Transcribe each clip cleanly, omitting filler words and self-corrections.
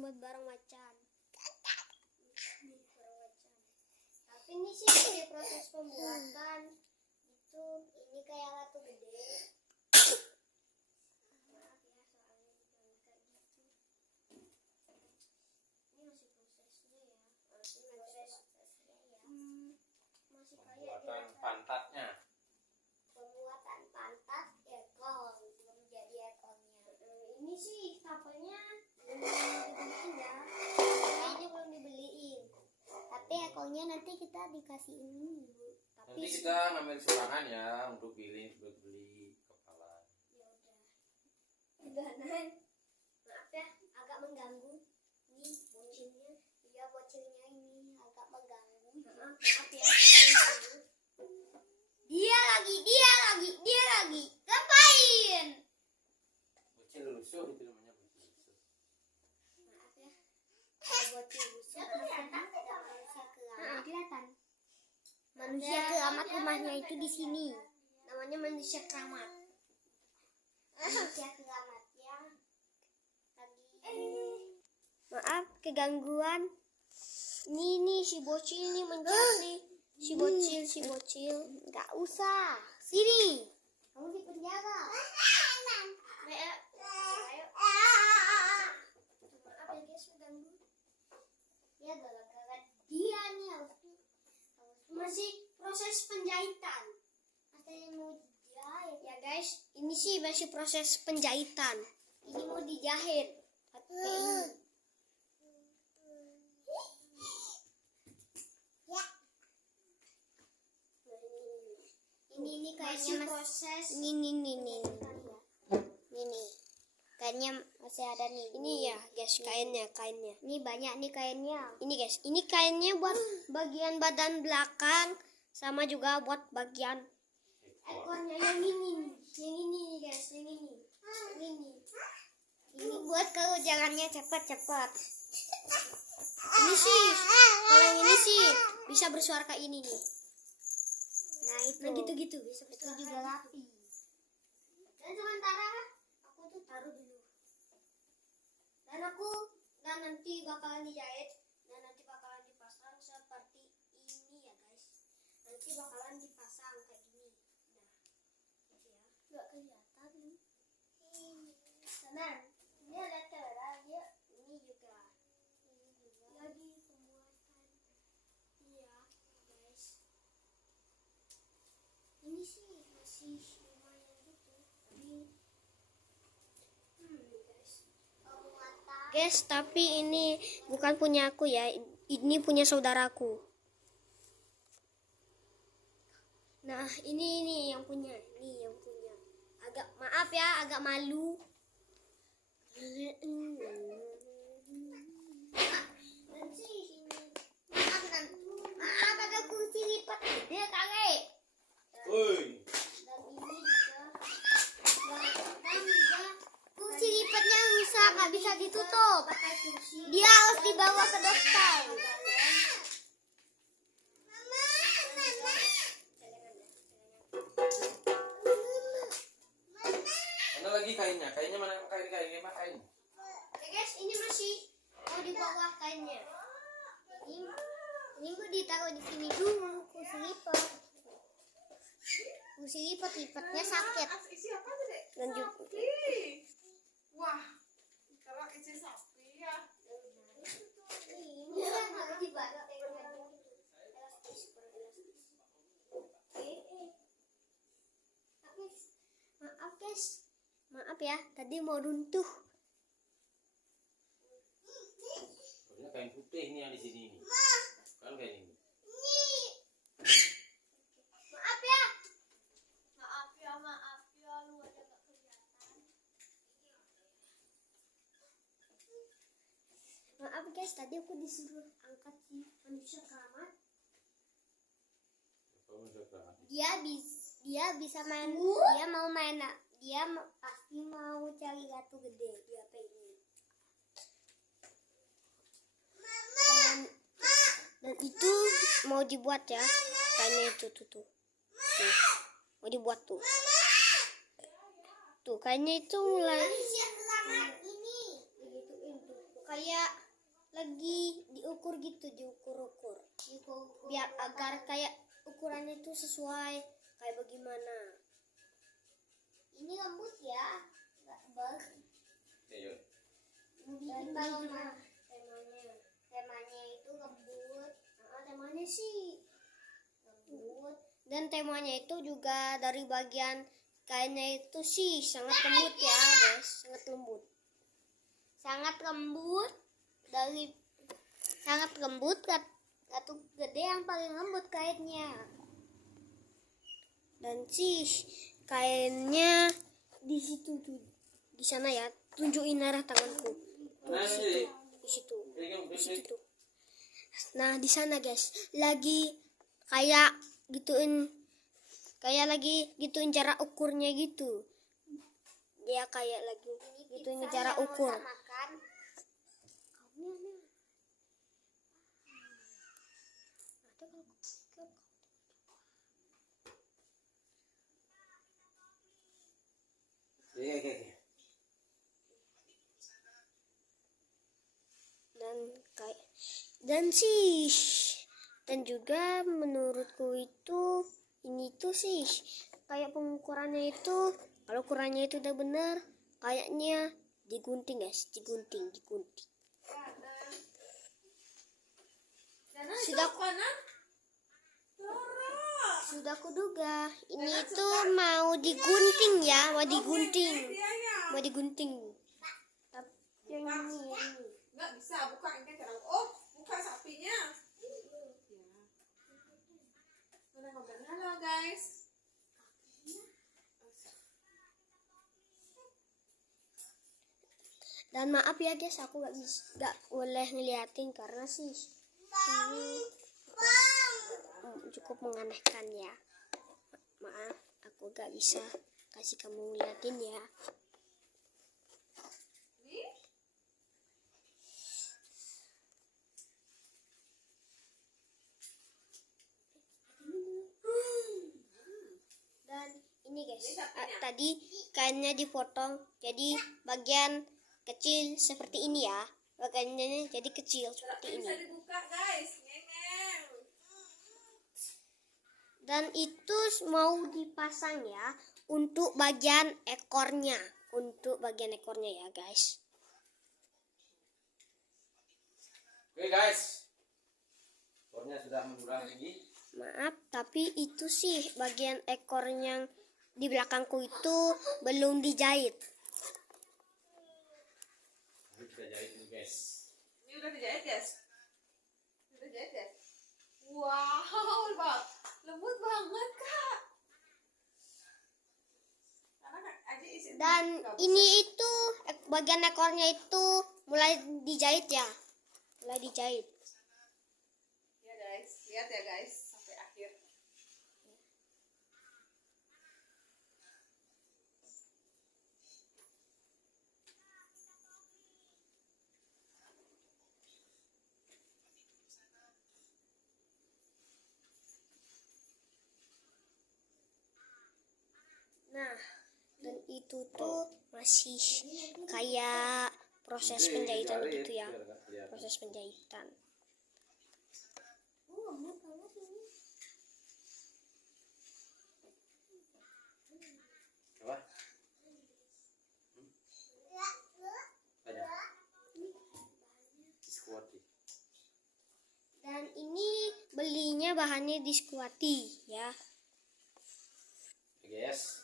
buat barang macan. Tapi ini sih kayak proses pembuatan itu, ini kayak ratu gede. Maaf ya soalnya kayak gitu. Ini masih prosesnya ya. Masih prosesnya ya. Masih kayak pembuatan pantatnya. Pembuatan pantat ekor, belum jadi ekornya. Ini sih kapalnya belum dibeliin ya. Kayaknya belum dibeliin. Tapi ekornya nanti kita dikasih ini, Bu. Tapi Nanti kita ngambil sumbangan ya untuk beli kepala. Ya udah. Udah, Nan. Maaf ya, agak mengganggu. Nih bocilnya. Iya, bocilnya ini agak mengganggu. Maaf ya, agak mengganggu. Dia lagi. Ngapain? Bocil lusuh itu namanya bocil lusuh. Maaf ya. Ada bocil lusuh. Kelihatan. Manusia keramat rumahnya itu di sini. Namanya manusia keramat. Manusia keramat ya. Maaf kegangguan. Ini si bocil nih mencet nih. Si bocil. Enggak usah. Sini. Kamu di penjara. Ayo. Maaf ya guys, mengganggu. Ya gara-gara dia nih harus masih proses penjahitan. Katanya mau dijahit ya guys. Ini sih masih proses penjahitan. Ini mau dijahit. Ini kayaknya proses. Ini. Kainnya masih ada nih. Ini ya guys, kainnya. Ini banyak nih kainnya. Ini guys, ini kainnya buat bagian badan belakang sama juga buat bagian ekornya. Yang ini guys, yang ini. Ini buat kalau jalannya cepat. Ini sih, kalau yang ini sih bisa bersuara kayak ini nih. Nah itu. Nah gitu bisa bersuara. Itu juga rapi. Dan sementara aku tuh taruh dulu. Dan nanti bakalan dijahit dan nanti bakalan dipasang seperti ini ya guys. Nanti bakalan dipasang kayak gini. Nah, gitu ya. Enggak kelihatan nih. Teman, ini ada telur ya. Ini juga. Lagi pembuatan. Iya, guys. Ini sih masih lumayan gitu. Guys, tapi ini bukan punya aku ya. Ini punya saudaraku. Nah, ini yang punya. Maaf ya, agak malu. Maaf, ada kursi lipat gede kali. Woi. Dan juga kursi lipatnya rusak, nggak bisa ditutup. Dia harus dibawa ke dokter. Mana lagi kainnya? Kainnya mana? Kainnya mana kain? Oke guys, ini masih mau di bawah kainnya. Ini mau ditaruh di sini dulu kursi lipat. Kursi lipatnya sakit. Dan juga wah, kalau isi sapi ya. Ini kan harus dibawa Maaf guys, maaf ya, tadi mau runtuh. Ini kain putih nih yang di sini nih. Kan kain ini. Maaf ya, lu aja gak kelihatan. Maaf guys, tadi aku disuruh angkat si manusia keramat. Dia bisa main. Dia mau main. Pasti mau cari ratu gede. Dia pengen. Dan itu mau dibuat ya. Kayaknya itu tuh. Mau dibuat tuh. Tuh kayaknya itu mulai. kayak lagi diukur gitu, diukur-ukur biar agar kayak ukurannya itu sesuai kayak bagaimana. Ini lembut ya, nggak tebal. Ayo. Bikin temanya itu lembut. Temanya sih lembut, dan temanya itu juga dari bagian kainnya itu sih sangat lembut ya guys, sangat lembut batu gede yang paling lembut kainnya. Dan sih kainnya di situ tuh, di sana ya, tunjukin arah tanganku tuh, di situ tuh. Nah di sana guys, lagi kayak lagi gituin jarak ukurnya gitu. Dia kayak lagi gituin jarak ukur. Oke. Dan juga menurutku itu ini tuh sih kayak pengukurannya itu, kalau ukurannya itu udah benar kayaknya digunting guys, digunting. Sudah kuduga ini tuh mau digunting ya, mau digunting. Tapi yang ini. Nggak bisa buka ini terang. Oh, buka sapinya. Halo guys. Dan maaf ya guys, aku nggak boleh ngeliatin karena sih ini cukup menganehkan ya. Maaf, aku nggak bisa kasih kamu ngeliatin ya. Dan ini guys, tadi kainnya dipotong jadi bagian kecil seperti ini ya, bagiannya jadi kecil seperti ini. Bisa dibuka guys. Ngeng. Dan itu mau dipasang ya untuk bagian ekornya, ya guys. Oke guys, ekornya sudah menjulang tinggi. Maaf, tapi itu sih bagian ekor yang di belakangku itu belum dijahit. Ini kita jahit nih guys. Ini udah dijahit guys. Wow, lembut banget kak. Dan ini itu bagian ekornya itu mulai dijahit ya, Ya guys, lihat ya guys sampai akhir. Nah, dan itu tuh masih kayak proses penjahitan gitu ya, proses penjahitan. Apa? Ada. Diskuati. Dan ini belinya bahannya di Squatty ya. Guys.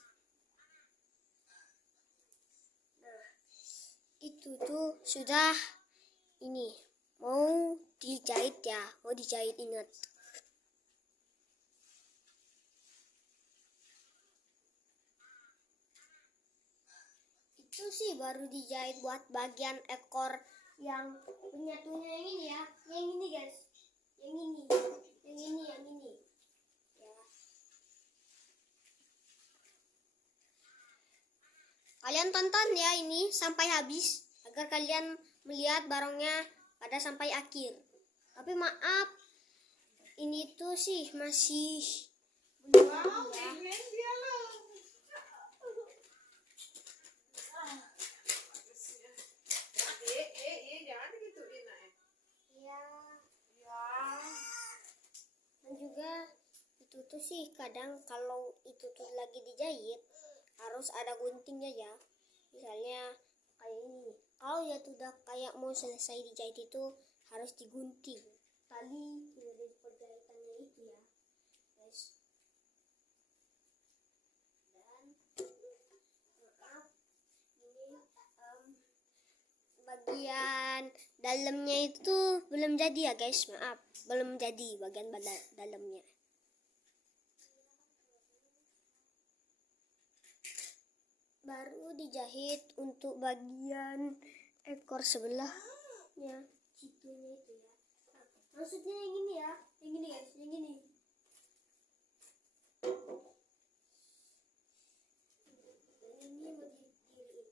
Itu tuh sudah ini mau dijahit ya, ingat. Itu sih baru dijahit buat bagian ekor yang penyatunya yang ini ya, yang ini guys, yang ini ya. Kalian tonton ya ini sampai habis agar kalian melihat barangnya pada sampai akhir. Tapi maaf, ini tuh sih masih belum Wow, ya. ngeng dia loh. Jangan gitu itu sih kadang kalau itu tuh lagi dijahit harus ada guntingnya ya. Misalnya kayak ini. Kalau ya udah kayak mau selesai dijahit itu harus digunting tali dari perjahitannya itu ya, guys. Dan maaf, ini bagian dalamnya itu belum jadi ya guys, maaf, belum jadi bagian dalamnya. Baru dijahit untuk bagian ekor sebelahnya, situnya itu ya. Nah, maksudnya yang ini ya, yang ini guys, yang ini. Dan ini mau didiriin.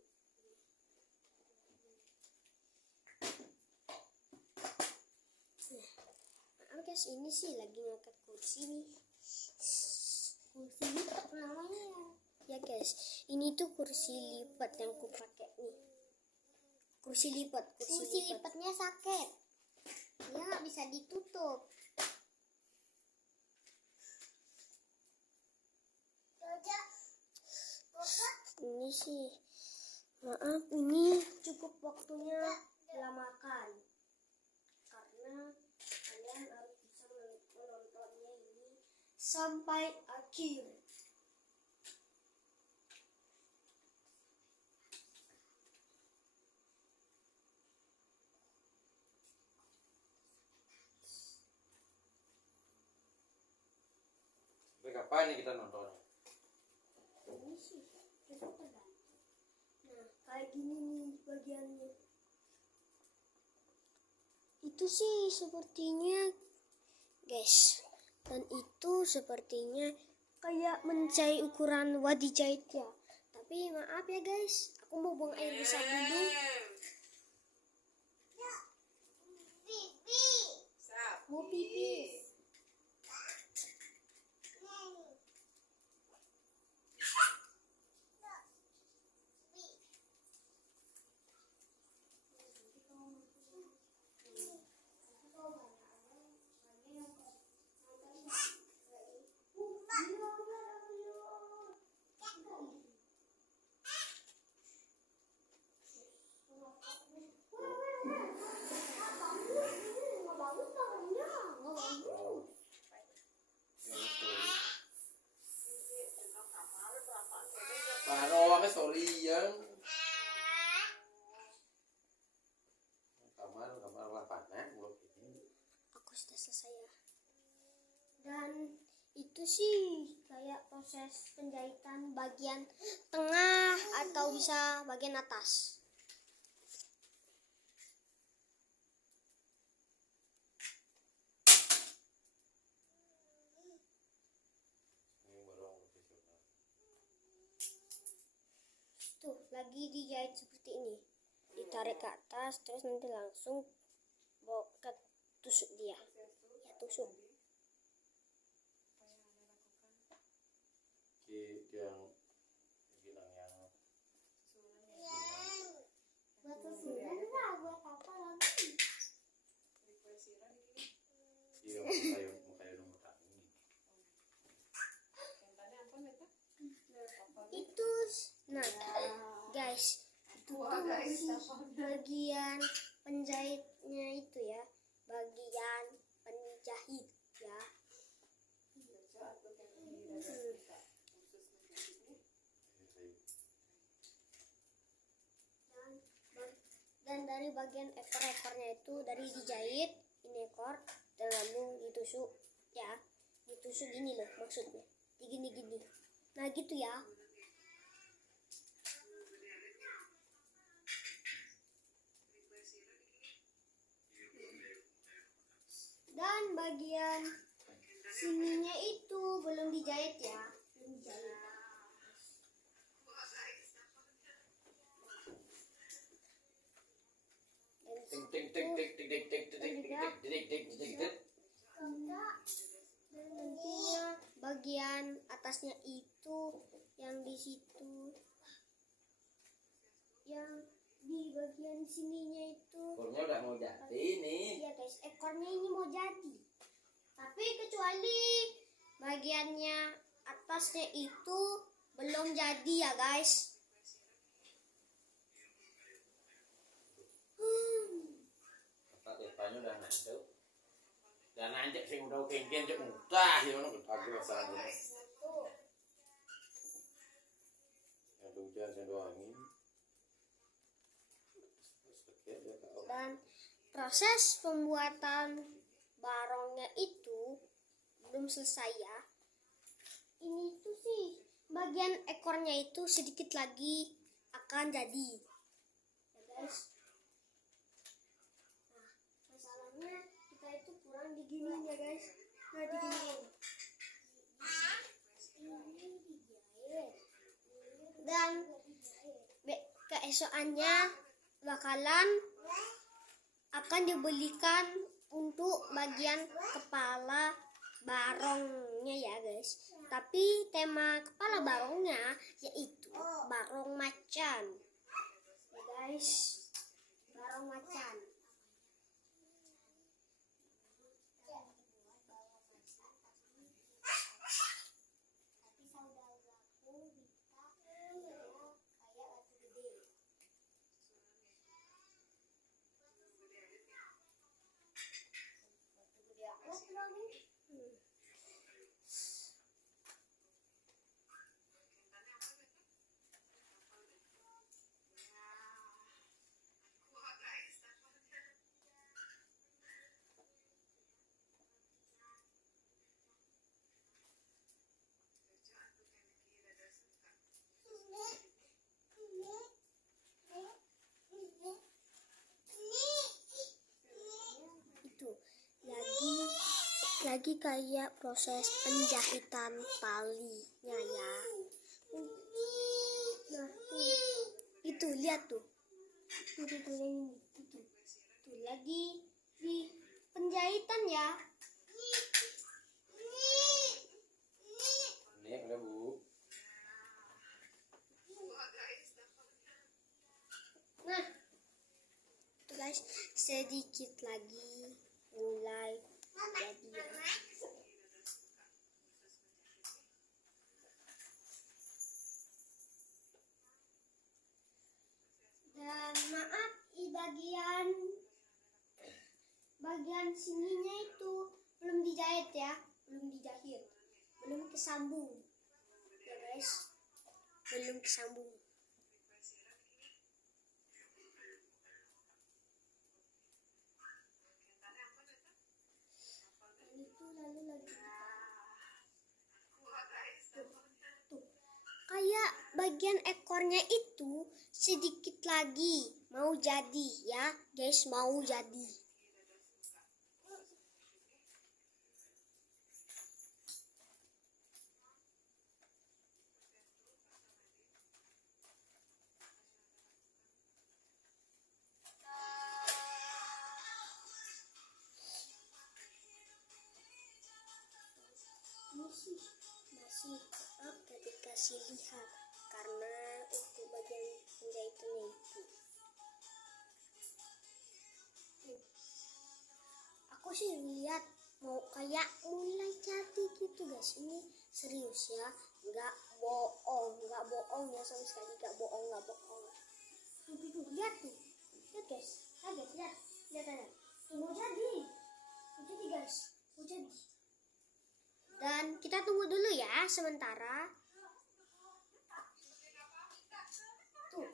Nah, guys, ini sih lagi ngangkat kursi nih. Kursi ini apa namanya ya? Ya guys, ini tuh kursi lipat yang ku pakai nih. Kursi lipat. Kursi lipatnya sakit. Dia nggak bisa ditutup. Ini sih, maaf, ini cukup waktunya setelah makan. Karena kalian harus bisa menontonnya ini sampai akhir. Sampai kapan nih kita nontonnya? Ini sih cukup tergantung. Nah, kayak gini nih bagiannya. Itu sih sepertinya, guys. Dan itu sepertinya kayak mencari ukuran wadi jahit ya. Tapi maaf ya guys, aku mau buang air besar dulu. Mau pipis. Pakai story yang kamar lapangan belum ini. Aku sudah selesai ya. Dan itu sih kayak proses penjahitan bagian tengah atau bisa bagian atas. Ini baru profesional. Tuh, lagi dijahit seperti ini. Ditarik ke atas, terus nanti langsung bawa ke tusuk dia. Ya, tusuk. Yang bilang yang Buat susuran lah, buat apa lagi? iya kayak nomor kami. Itu, nah guys, itu tuh masih bagian penjahitnya itu ya, bagian penjahit ya. Dan dari bagian ekor-ekornya itu dari dijahit ini ekor dan lalu ditusuk ya, ditusuk gini loh maksudnya, gini. Nah gitu ya. Dan bagian sininya itu belum dijahit ya, belum dijahit. Dan nantinya bagian atasnya itu yang di situ, yang di bagian sininya itu. Ekornya udah mau jadi nih. Iya guys, ekornya ini mau jadi. Tapi kecuali bagiannya atasnya itu belum jadi ya guys. Kata tepanya udah nanti. Dan nanti sih udah kengken cek mudah ya ono agak saja. Ada hujan ada angin. Dan proses pembuatan barongnya itu belum selesai ya. Ini tuh sih bagian ekornya itu sedikit lagi akan jadi ya guys. Nah, masalahnya kita itu kurang diginiin ya guys. Nah, diginiin. Dan keesokannya bakalan akan dibelikan untuk bagian kepala barongnya ya guys. Tapi tema kepala barongnya yaitu barong macan ya guys. Barong macan. Lagi kayak proses penjahitan talinya ya. Nah, itu lihat tuh. Tuh ini itu. Tuh lagi di penjahitan ya. Ini ada Bu. Nah, itu guys, sedikit lagi mulai jadi ya. Dan maaf bagian sininya itu belum dijahit ya, belum dijahit, belum kesambung ya guys, belum kesambung. Lalu lagi tuh, kayak bagian ekornya itu sedikit lagi mau jadi ya guys, mau jadi. Masih tetap dikasih lihat karena untuk bagian penjahitannya itu aku sih lihat mau kayak mulai jadi gitu guys. Ini serius ya, nggak bohong ya, sama sekali nggak bohong. Tuh, lihat guys, lihat mau jadi guys, mau jadi. Dan kita tunggu dulu ya sementara. Tuh,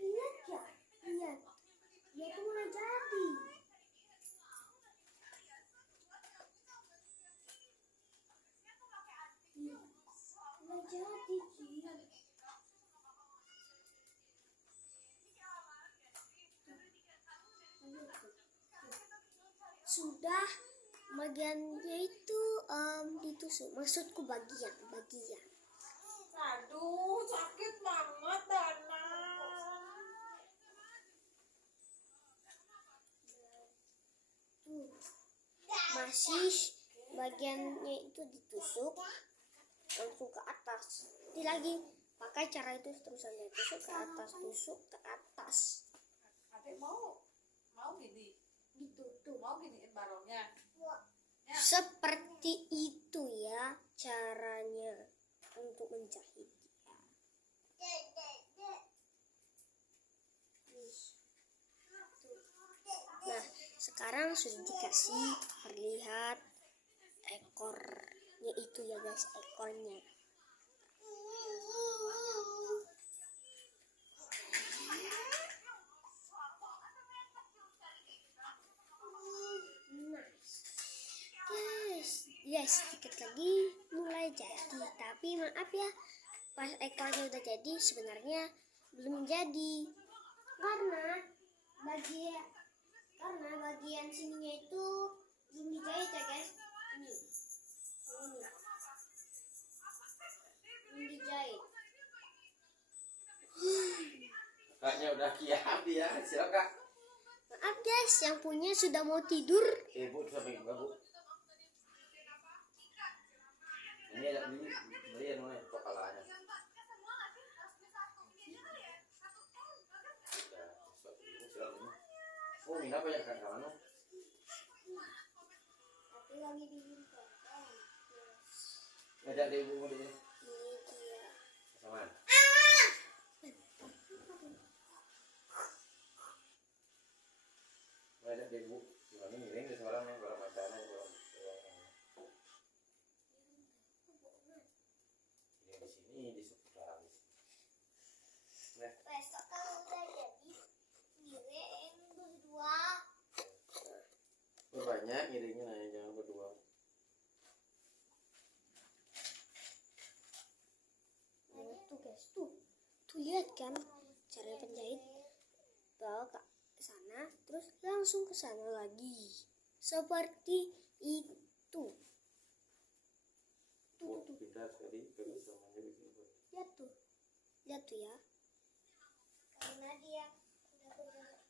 lihat ya, dia tuh mulai jadi. Mulai jadi sudah bagiannya itu ditusuk, maksudku bagian. Aduh, sakit banget Dana. Tuh, masih bagiannya itu ditusuk langsung ke atas. Nanti lagi pakai cara itu terusan, tusuk ke atas. Adek mau gini. Gitu tuh. Mau giniin barongnya. Seperti itu ya. caranya untuk menjahit. Nah, sekarang sudah dikasih terlihat ekornya itu ya guys, ekornya. Guys, sedikit lagi mulai jadi, tapi maaf ya, pas ekornya udah jadi sebenarnya belum jadi karena bagian sininya itu belum dijahit ya guys. Ini belum dijahit. Kakaknya udah kiam dia, siapa kak? Maaf guys, yang punya sudah mau tidur. Bu sampai bu. Ini ada beli yang mana kepalanya. Oh, ini apa ya kan kamu? Tapi lagi dihimpun. Ada ibu mau dia. Ini dia. Sama. Ada ibu. Gimana miring di seorang yang barang macamnya di sini di sebelah. Besok kalau udah jadi, ngiring berdua. Banyak ngiringnya nanya jangan berdua. Nah, tuh guys, tuh lihat kan cara penjahit, bawa ke sana, terus langsung ke sana lagi, seperti itu. Tuh. Pindah sekali terus namanya bikin buat. Lihat tuh ya. Karena dia udah bergerak.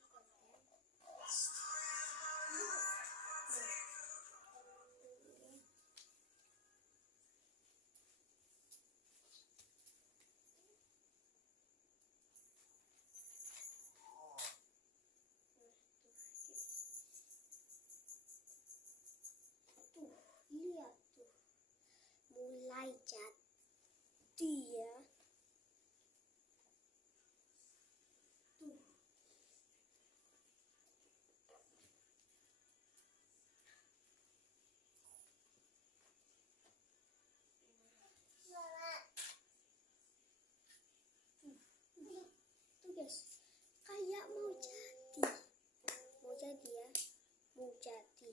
Lihat tuh, mulai jadi ya. Tuh. Tuh guys, kayak mau jadi ya, mau jadi.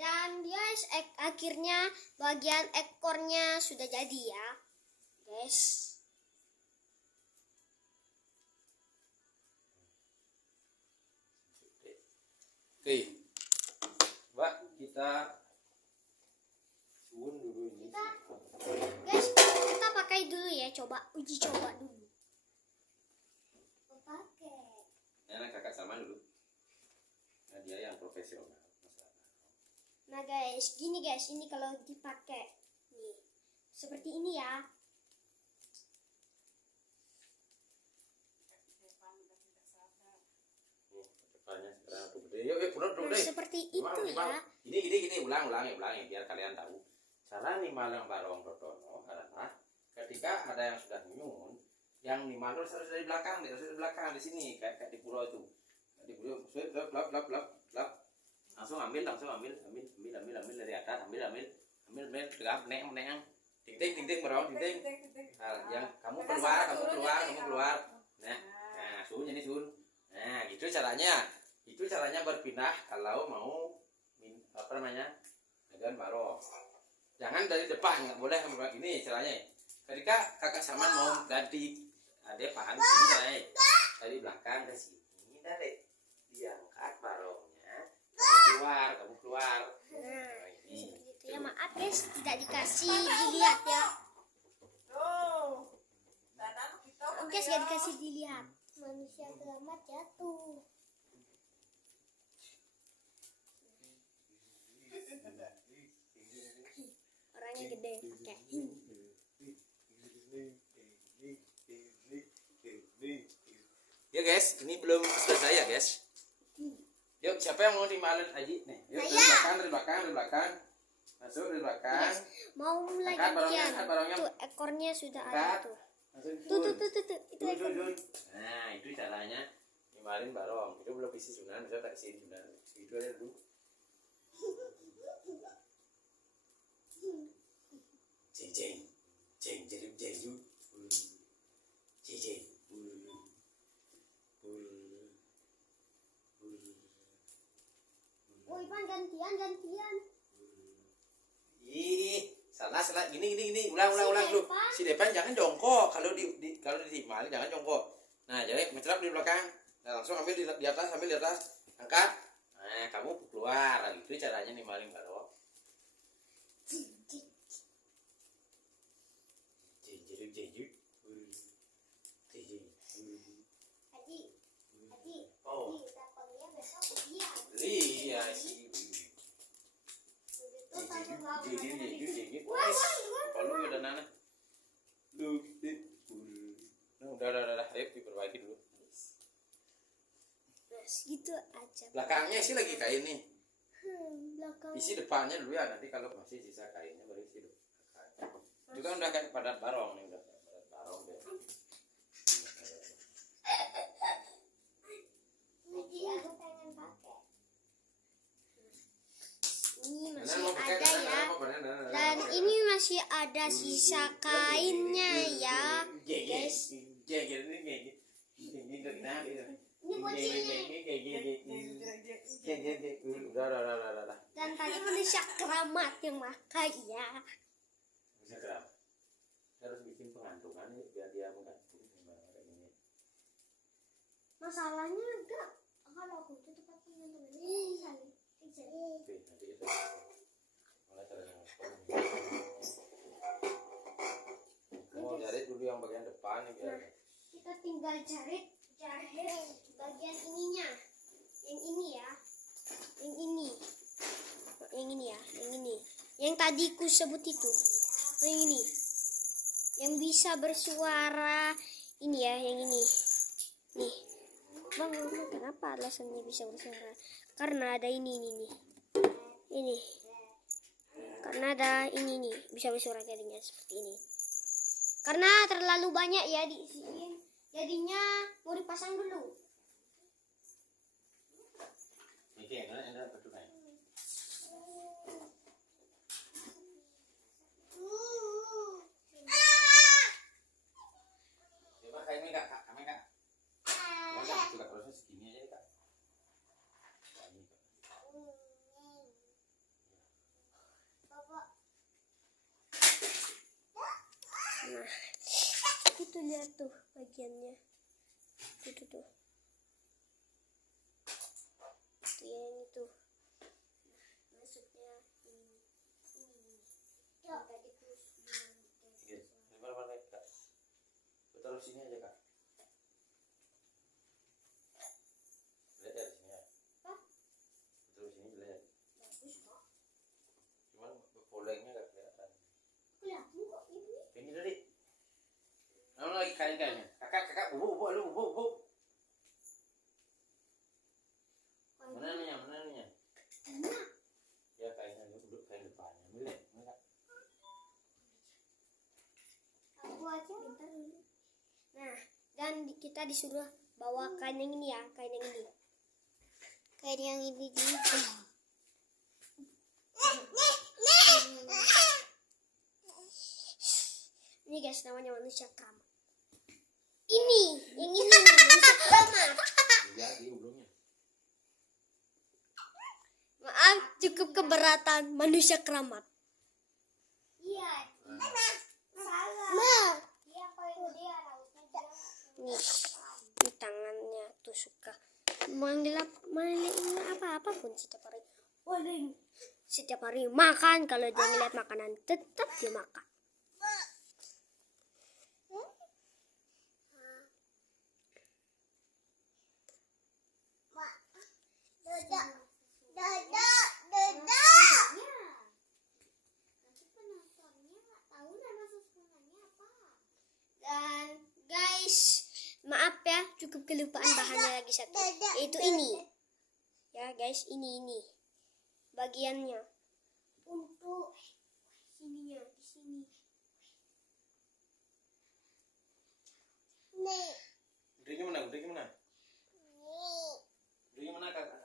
Dan guys, akhirnya bagian ekornya sudah jadi ya, guys. Oke, Mbak, kita suun dulu ini. Guys, kita pakai dulu ya, uji coba dulu. Pakai. Nah, kakak sama dulu. Nah, dia yang profesional. Nah guys, gini guys, ini kalau dipakai nih, seperti ini ya. Depannya sekarang tuh gede. Yuk, Nah, seperti itu ya. Gini, ulangi biar kalian tahu. Cara nimalang barong dodono adalah ketika ada yang sudah nyun, yang nimalang harus dari belakang, di sini kayak di pulau itu. Di pulau, lap. Langsung ambil dari atas, ambil tegap neang ting berong ting. Yang kamu keluar. Nah, sun ini sun. Nah, gitu caranya. Itu caranya berpindah kalau mau megang barong. Jangan dari depan, nggak boleh ini caranya. Ketika kakak Saman mau ganti depan, ini caranya dari belakang ke sini, dari diangkat barongnya. Kamu keluar. Nah, seperti itu ya. Maaf guys, tidak dikasih dilihat ya. Guys, gak dikasih dilihat. Manusia keramat jatuh. Orangnya gede pakai. Ya guys, ini belum selesai ya guys. Yuk, siapa yang mau dimalin Aji nih? Yuk, dari belakang. Masuk dari belakang. Mau mulai Angkat barangnya, gantian. angkat barangnya. Tuh ekornya sudah ada Angkat. tuh. Masuk. Tuh. Itu ekornya. Nah, itu caranya dimalin barong. Itu belum isi sunan, bisa tak isi sunan. Itu aja dulu. Jeng, jadi yuk. Jeng. Oh, Ipan gantian. Ih, salah. Gini. Ulang dulu. Si Depan jangan jongkok. Kalau di malin jangan jongkok. Nah, jadi mencelap di belakang. Nah, langsung ambil di atas, angkat. Nah, kamu keluar. Nah, itu caranya nih maling barong. Oh, Dapatnya besok dia. iya sih. Kalau udah nana. Udah. Ayo diperbaiki dulu. Nah, gitu aja. Belakangnya sih lagi kain nih. Belakang. Isi depannya dulu ya, nanti kalau masih sisa kainnya baru isi depan. Itu kan udah kayak padat barong nih, udah kayak padat barong deh. Jadi aku pengen pakai. Ini Nana masih mau pakai, ada ya. Dan ini masih ada sisa kainnya ya, guys. Ini kuncinya. Udah. Dan tadi manusia keramat yang makan ya. Bisa gerak. Harus bikin pengantungan nih biar dia menggantung kayak gini. Masalahnya enggak. Kalau aku itu tempat pengantungan ini saling. Oke, nanti itu. Mulai terang. Mau jahit dulu yang bagian depan nih biar. Kita tinggal jahit bagian ininya. Yang ini ya. Yang ini. Yang tadi ku sebut itu. Yang ini. Yang bisa bersuara ini ya, yang ini. Nih. Bang, kenapa alasannya bisa bersuara? Karena ada ini nih. Ini. Karena ada ini nih, bisa bersuara jadinya seperti ini. Karena terlalu banyak ya di sini. Jadinya mau dipasang dulu. Oke, enak betul kan? Coba kayak ini kak, kami kak. Juga proses segini aja kak. Nah, itu lihat tuh bagiannya. Itu tuh. Itu yang itu. Masuknya ini. Yang tadi ku bilang. Mana kak? Taruh sini aja kak. Lihat ya sini ya. Taruh sini lihat. Bagus kok. Cuman polengnya gak kelihatan. Kelihatan kok ini. Ini tadi. Nah, lagi kain-kainnya. Kakak, bubuk. Mana nih? Enak. Ya kainnya duduk kain depannya. Lihat, kak. Aku aja bentar dulu. Nah, dan kita disuruh bawa kain yang ini ya, kain yang ini. Kain yang ini juga. Ini guys, namanya manusia keramat. Ini, yang ini manusia keramat. Jadi ulungnya. Maaf, cukup keberatan manusia keramat. Iya. Salah. Iya, kalau dia harusnya nih, di tangannya tuh suka manggil apapun setiap hari. Boleh. Setiap hari makan, kalau dia ngeliat makanan tetap dia makan. Dan guys, maaf ya, cukup kelupaan bahannya lagi satu, yaitu ini. Ya guys, ini bagiannya. Untuk sininya di sini. Udah gimana? Kakak?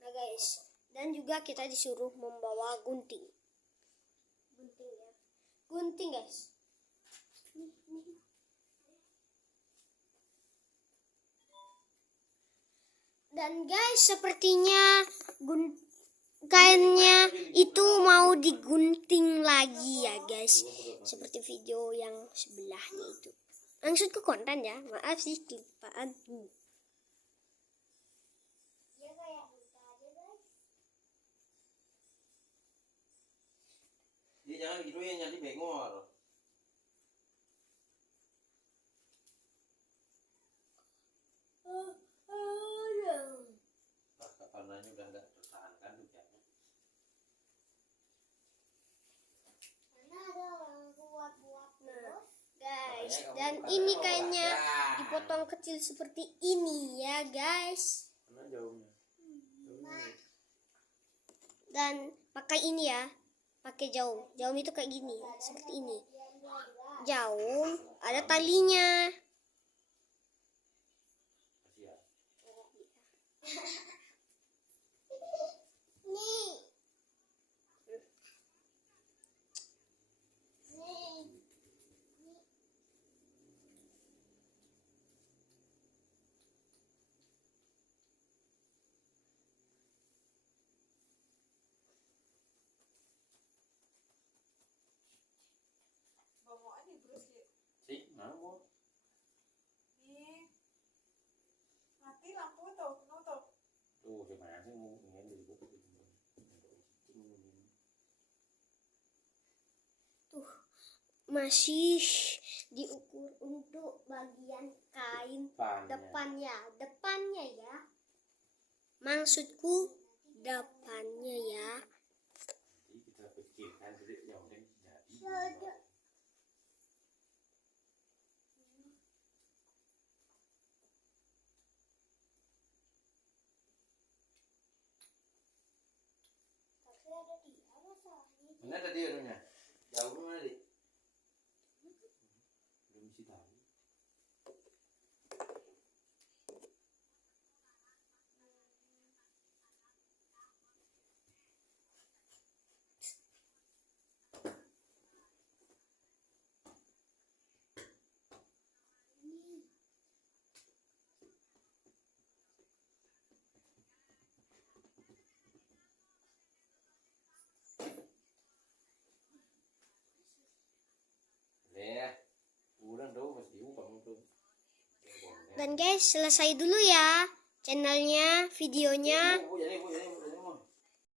Nah guys, dan juga kita disuruh membawa gunting. Gunting guys. Dan guys, sepertinya kainnya itu mau digunting lagi ya guys, seperti video yang sebelahnya itu. Maksudku konten ya, maaf sih kelupaan. Dia jangan gitu ya, jadi bengor. Warnanya udah nggak tertahankan juga. Guys, dan ini kainnya dipotong kecil seperti ini ya guys. Mana jauhnya? Dan pakai ini ya, pakai jaum. Jaum itu kayak gini, seperti ini. Jaum ada talinya. Bawaan nih terus ya. Sih, mau. Nih. Mati lampu tuh, nutup. Tuh, gimana sih mau ingin dulu. Tuh, masih diukur untuk bagian kain depannya ya. Maksudku depannya ya. Jadi kita pikirkan dulu yang udah jadi. Mana tadi orangnya? Jauh mana tadi? Belum sih tahu. Dan guys, selesai dulu ya channelnya, videonya. Bu, jadi, Bu.